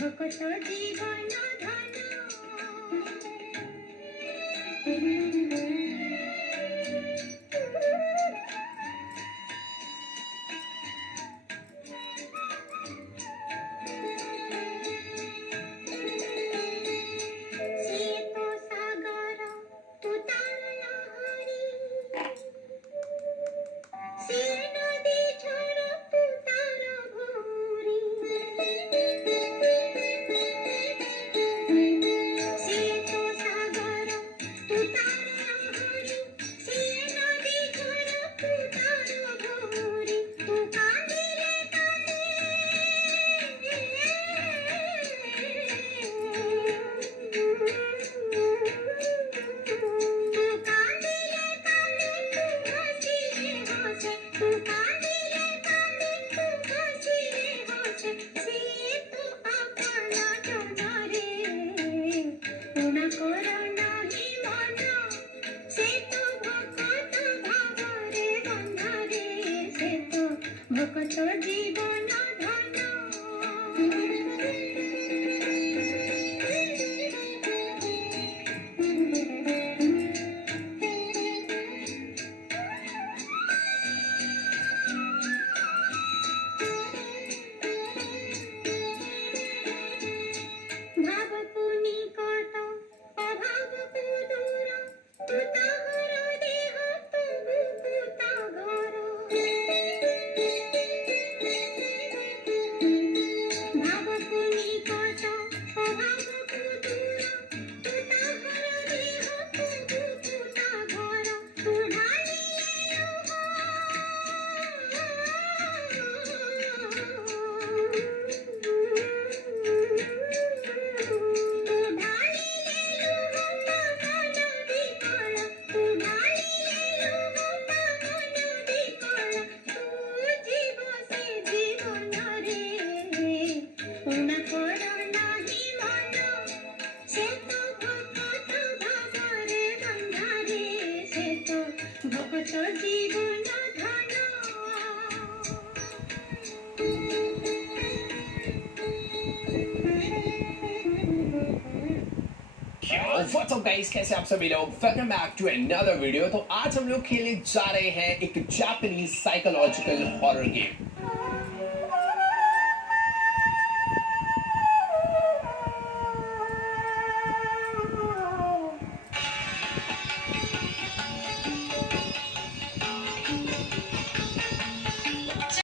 ভকত জীবন ধন ସିଏ ତ ସାଗର ତୁ ତାର ଲହରୀ ସିଏ ନଦୀ ଝର ତୁ ତାର ଭଉରୀ ସିଏ ତ ସାଗର ତୁ ତାର ଲହରୀ ସିଏ ନଦୀ ଝର ତୁ ତାର ଭଉରୀ ତୁ କାନ୍ଦିଲେ କାନ୍ଦେ ତୁ କାନ୍ଦିଲେ କାନ୍ଦେ ତୁ ହସିଲେ ହସେ ତୁ କାନ୍ଦିଲେ କାନ୍ଦେ ତୁ ହସିଲେ ହସେ ସିଏ ତ ଆପଣା ଜନରେ ପୁଣା କର ନାହିଁ ମନ ସେ ତ ଭକତ ଭାବରେ ବନ୍ଧରେ ସେ ତ ଭକତ ଜୀବନ ଧନ ଭାବକୁ ନିକଟ ଅଭାବକୁ ଦୂର ତୁ ତାହାର ଦେହ ତୁମକୁ ତା ଘର ଭାବକୁ ନିକଟ ଅଭାବକୁ ଦୂର ତୁ ତାହାର ଦେହ ତୁମକୁ ତା ଘର ତୁ ଢାଳିଲେ ভকত জীবন ধন What's up guys, कैसे आप सभी लोग? Welcome back to another video. तो आज हम लोग खेलने जा रहे हैं एक जापानीज साइकोलॉजिकल हॉरर गेम।